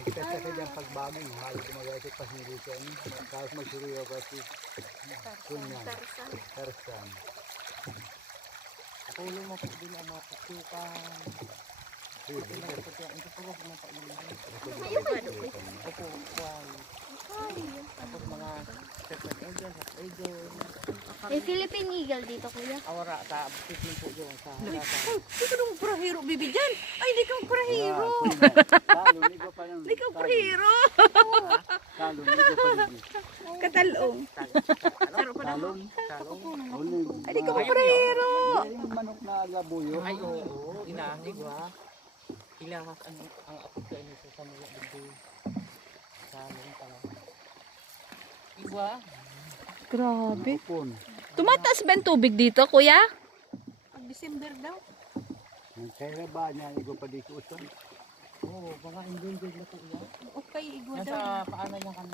Nagtesta ka dyan pagbago, mahal ko mag-asip pa hindi ko ano. Tapos magsuruyo kasi kunyan, tarsan. Tulong mo po din ang mga pagsukan. Sige, Ito po mga painumin. Opo, kuwan. Tapos mga Stephen Eagle, Half Eagle. May Philippine Eagle dito, kuya. Awara, tapos din po yun sa harata. Hindi ka nung prahiro, bibi dyan. Ay, hindi ka prahiro. Talon, hindi ko pa lang. Hindi ka prahiro. Talon, hindi ko pa lang. Katalong. Talon, talon. Ay, hindi ka prahiro. Yung manok na labuyo. Ay, oo, inaangig ba? Ilahas ang apod ka nito sa mga dito. Sa mga pala. Iba? Grabe. Pun. Tumataas ba yung tubig dito, kuya? Pag December daw. Kaya ba niya, hindi ko pa dito usan. Oo, baka endangered na po yan. Okay, igwa daw. Nasa paano niya kami